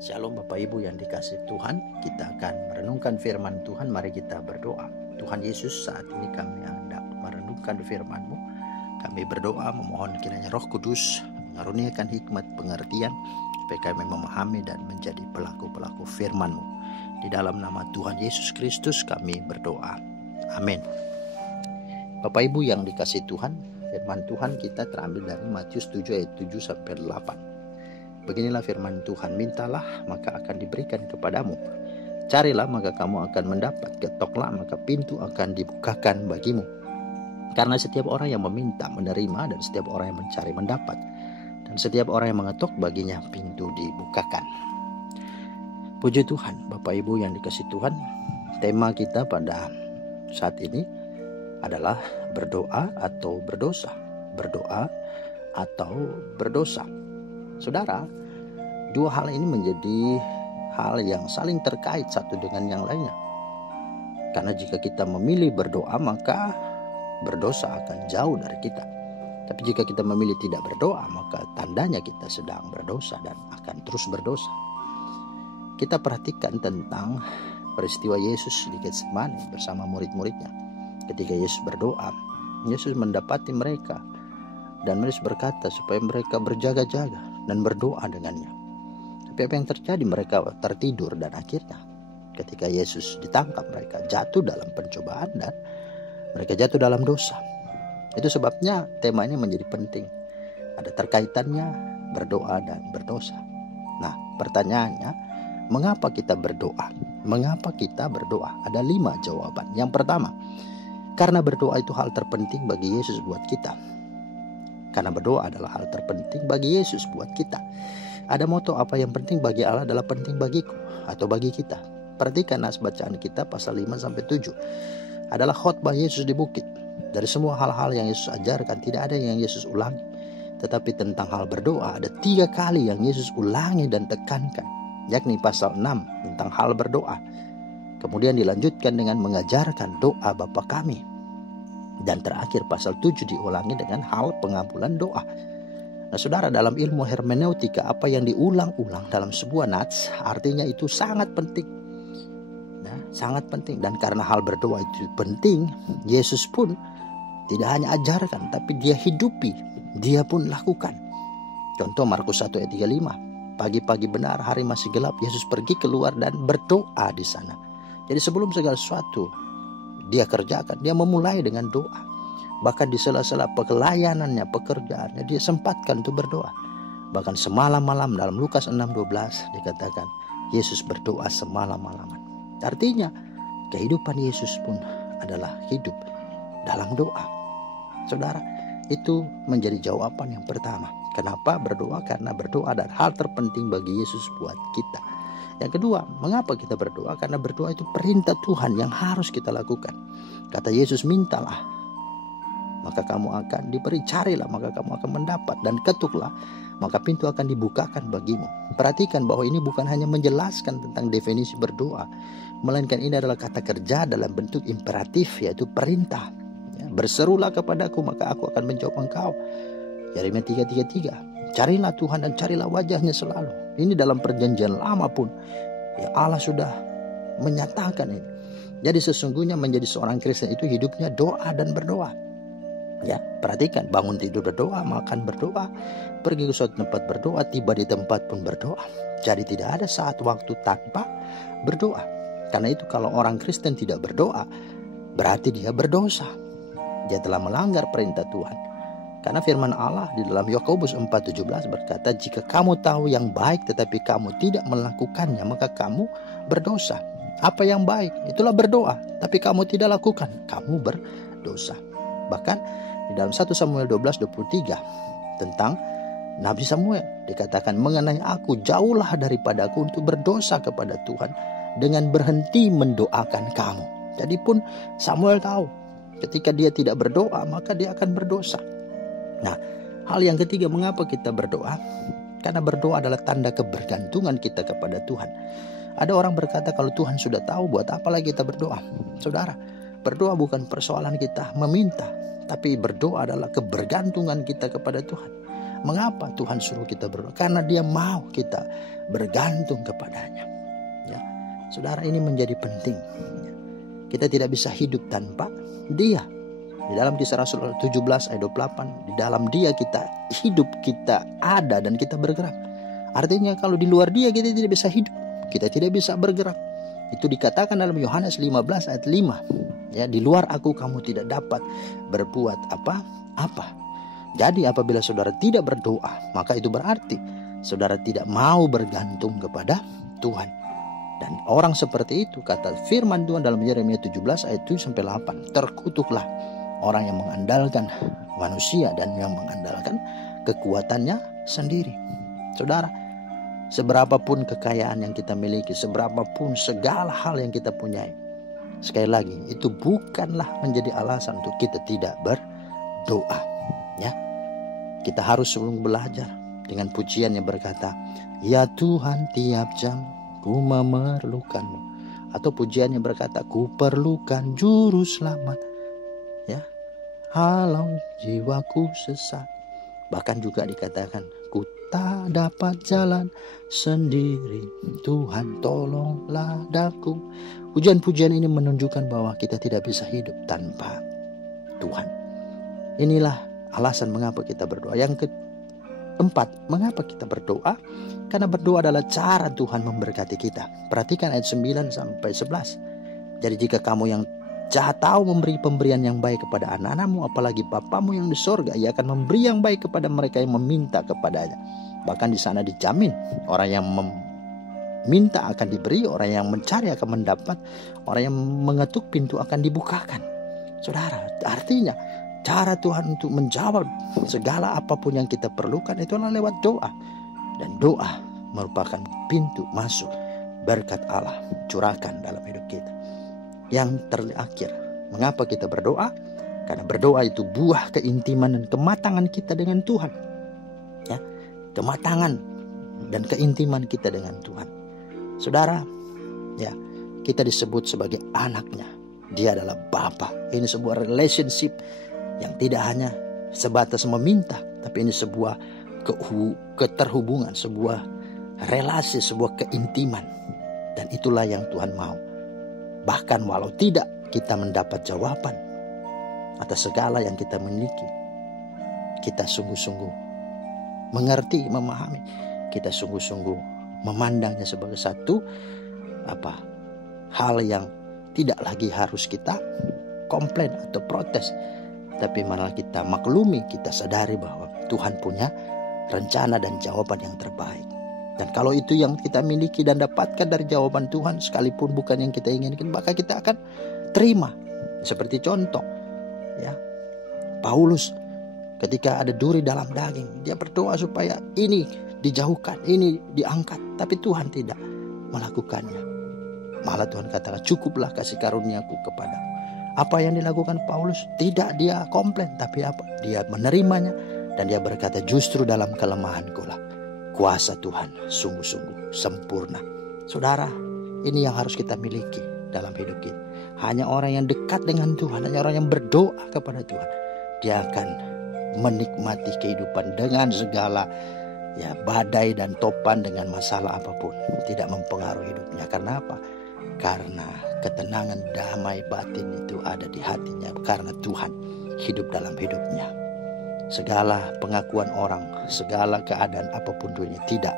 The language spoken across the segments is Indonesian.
Shalom Bapak Ibu yang dikasihi Tuhan, kita akan merenungkan firman Tuhan. Mari kita berdoa. Tuhan Yesus, saat ini kami hendak merenungkan firman-Mu. Kami berdoa memohon kiranya Roh Kudus mengaruniakan hikmat pengertian supaya kami memahami dan menjadi pelaku-pelaku firman-Mu. Di dalam nama Tuhan Yesus Kristus kami berdoa. Amin. Bapak Ibu yang dikasihi Tuhan, firman Tuhan kita terambil dari Matius 7 ayat 7 sampai 8. Beginilah firman Tuhan, mintalah maka akan diberikan kepadamu. Carilah maka kamu akan mendapat. Ketoklah maka pintu akan dibukakan bagimu. Karena setiap orang yang meminta menerima, dan setiap orang yang mencari mendapat. Dan setiap orang yang mengetok baginya pintu dibukakan. Puji Tuhan, Bapak Ibu yang dikasihi Tuhan. Tema kita pada saat ini adalah berdoa atau berdosa. Berdoa atau berdosa. Saudara, dua hal ini menjadi hal yang saling terkait satu dengan yang lainnya. Karena jika kita memilih berdoa, maka berdosa akan jauh dari kita. Tapi jika kita memilih tidak berdoa, maka tandanya kita sedang berdosa dan akan terus berdosa. Kita perhatikan tentang peristiwa Yesus di Getsemani bersama murid-muridnya. Ketika Yesus berdoa, Yesus mendapati mereka. Dan Yesus berkata supaya mereka berjaga-jaga dan berdoa dengannya. Tapi apa yang terjadi? Mereka tertidur dan akhirnya ketika Yesus ditangkap mereka jatuh dalam pencobaan dan mereka jatuh dalam dosa. Itu sebabnya tema ini menjadi penting. Ada terkaitannya berdoa dan berdosa. Nah, pertanyaannya, mengapa kita berdoa? Mengapa kita berdoa? Ada 5 jawaban. Yang pertama, karena berdoa itu hal terpenting bagi Yesus buat kita. Karena berdoa adalah hal terpenting bagi Yesus buat kita. Ada moto, apa yang penting bagi Allah adalah penting bagiku atau bagi kita. Perhatikan nas bacaan kita pasal 5-7. Adalah khotbah Yesus di bukit. Dari semua hal-hal yang Yesus ajarkan, tidak ada yang Yesus ulangi. Tetapi tentang hal berdoa, ada 3 kali yang Yesus ulangi dan tekankan. Yakni pasal 6 tentang hal berdoa. Kemudian dilanjutkan dengan mengajarkan doa Bapa kami. Dan terakhir pasal 7 diulangi dengan hal pengabulan doa. Nah saudara, dalam ilmu hermeneutika, apa yang diulang-ulang dalam sebuah nats artinya itu sangat penting. Nah, sangat penting. Dan karena hal berdoa itu penting, Yesus pun tidak hanya ajarkan, tapi dia hidupi. Dia pun lakukan. Contoh Markus 1 ayat 35. Pagi-pagi benar, hari masih gelap, Yesus pergi keluar dan berdoa di sana. Jadi sebelum segala sesuatu dia kerjakan, dia memulai dengan doa. Bahkan di sela-sela pelayanannya, pekerjaannya, dia sempatkan untuk berdoa. Bahkan semalam-malam dalam Lukas 6:12 dikatakan Yesus berdoa semalam-malaman. Artinya kehidupan Yesus pun adalah hidup dalam doa. Saudara, itu menjadi jawaban yang pertama. Kenapa berdoa? Karena berdoa adalah hal terpenting bagi Yesus buat kita. Yang kedua, mengapa kita berdoa? Karena berdoa itu perintah Tuhan yang harus kita lakukan. Kata Yesus, mintalah, maka kamu akan diberi. Carilah, maka kamu akan mendapat. Dan ketuklah, maka pintu akan dibukakan bagimu. Perhatikan bahwa ini bukan hanya menjelaskan tentang definisi berdoa, melainkan ini adalah kata kerja dalam bentuk imperatif, yaitu perintah. Berserulah kepadaku, maka aku akan menjawab engkau. Yeremia 3:33. Carilah Tuhan dan carilah wajahnya selalu. Ini dalam perjanjian lama pun ya Allah sudah menyatakan ini. Jadi sesungguhnya menjadi seorang Kristen itu hidupnya doa dan berdoa. Ya, perhatikan, bangun tidur berdoa, makan berdoa, pergi ke suatu tempat berdoa, tiba di tempat pun berdoa. Jadi tidak ada saat waktu tanpa berdoa. Karena itu kalau orang Kristen tidak berdoa, berarti dia berdosa. Dia telah melanggar perintah Tuhan. Karena firman Allah di dalam Yakobus 4:17 berkata, jika kamu tahu yang baik tetapi kamu tidak melakukannya, maka kamu berdosa. Apa yang baik? Itulah berdoa. Tapi kamu tidak lakukan, kamu berdosa. Bahkan di dalam 1 Samuel 12:23 tentang Nabi Samuel dikatakan, mengenai aku, jauhlah daripadaku untuk berdosa kepada Tuhan dengan berhenti mendoakan kamu. Jadi pun Samuel tahu ketika dia tidak berdoa, maka dia akan berdosa. Nah, hal yang ketiga, mengapa kita berdoa? Karena berdoa adalah tanda kebergantungan kita kepada Tuhan. Ada orang berkata, kalau Tuhan sudah tahu, buat apa lagi kita berdoa? Saudara, berdoa bukan persoalan kita meminta, tapi berdoa adalah kebergantungan kita kepada Tuhan. Mengapa Tuhan suruh kita berdoa? Karena Dia mau kita bergantung kepadanya. Ya, saudara, ini menjadi penting. Kita tidak bisa hidup tanpa Dia. Di dalam Kisah Rasul 17 ayat 28, di dalam Dia kita hidup, kita ada dan kita bergerak. Artinya kalau di luar Dia kita tidak bisa hidup, kita tidak bisa bergerak. Itu dikatakan dalam Yohanes 15 ayat 5. Ya, di luar Aku kamu tidak dapat berbuat apa-apa. Jadi apabila saudara tidak berdoa, maka itu berarti saudara tidak mau bergantung kepada Tuhan. Dan orang seperti itu, kata firman Tuhan dalam Yeremia 17 ayat 7-8, terkutuklah orang yang mengandalkan manusia dan yang mengandalkan kekuatannya sendiri. Saudara, seberapapun kekayaan yang kita miliki, seberapapun segala hal yang kita punyai, sekali lagi, itu bukanlah menjadi alasan untuk kita tidak berdoa. Ya, kita harus selalu belajar dengan pujian yang berkata, ya Tuhan, tiap jam ku memerlukanmu. Atau pujian yang berkata, ku perlukan juru selamat. Ya, halau jiwaku sesat. Bahkan juga dikatakan, ku tak dapat jalan sendiri, Tuhan tolonglah daku. Pujian-pujian ini menunjukkan bahwa kita tidak bisa hidup tanpa Tuhan. Inilah alasan mengapa kita berdoa. Yang keempat, mengapa kita berdoa? Karena berdoa adalah cara Tuhan memberkati kita. Perhatikan ayat 9-11. Jadi jika kamu yang tahu memberi pemberian yang baik kepada anak-anakmu, apalagi Bapamu yang di sorga, Ia akan memberi yang baik kepada mereka yang meminta kepadanya. Bahkan di sana dijamin, orang yang meminta akan diberi, orang yang mencari akan mendapat, orang yang mengetuk pintu akan dibukakan. Saudara, artinya cara Tuhan untuk menjawab segala apapun yang kita perlukan itu adalah lewat doa. Dan doa merupakan pintu masuk berkat Allah curahkan dalam hidup kita. Yang terakhir, mengapa kita berdoa? Karena berdoa itu buah keintiman dan kematangan kita dengan Tuhan. Ya, kematangan dan keintiman kita dengan Tuhan. Saudara, ya, kita disebut sebagai anaknya. Dia adalah Bapa. Ini sebuah relationship yang tidak hanya sebatas meminta, tapi ini sebuah keterhubungan, sebuah relasi, sebuah keintiman. Dan itulah yang Tuhan mau. Bahkan walau tidak kita mendapat jawaban atas segala yang kita miliki, kita sungguh-sungguh mengerti, memahami, kita sungguh-sungguh memandangnya sebagai satu hal yang tidak lagi harus kita komplain atau protes, tapi malah kita maklumi, kita sadari bahwa Tuhan punya rencana dan jawaban yang terbaik. Dan kalau itu yang kita miliki dan dapatkan dari jawaban Tuhan, sekalipun bukan yang kita inginkan, maka kita akan terima. Seperti contoh, ya, Paulus ketika ada duri dalam daging, dia berdoa supaya ini dijauhkan, ini diangkat, tapi Tuhan tidak melakukannya. Malah Tuhan katakan, cukuplah kasih karuniaku kepadamu. Apa yang dilakukan Paulus? Tidak dia komplain, tapi dia menerimanya dan dia berkata, justru dalam kelemahanku lah kuasa Tuhan sungguh-sungguh sempurna. Saudara, ini yang harus kita miliki dalam hidup kita. Hanya orang yang dekat dengan Tuhan, hanya orang yang berdoa kepada Tuhan, dia akan menikmati kehidupan dengan segala badai dan topan, dengan masalah apapun tidak mempengaruhi hidupnya. Karena apa? Karena ketenangan, damai batin itu ada di hatinya, karena Tuhan hidup dalam hidupnya. Segala pengakuan orang, segala keadaan apapun dunia tidak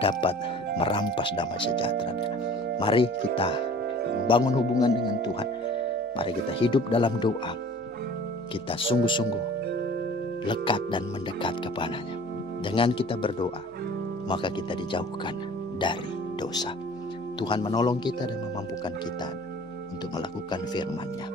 dapat merampas damai sejahtera. Mari kita membangun hubungan dengan Tuhan. Mari kita hidup dalam doa. Kita sungguh-sungguh lekat dan mendekat kepadanya. Dengan kita berdoa, maka kita dijauhkan dari dosa. Tuhan menolong kita dan memampukan kita untuk melakukan firman-Nya.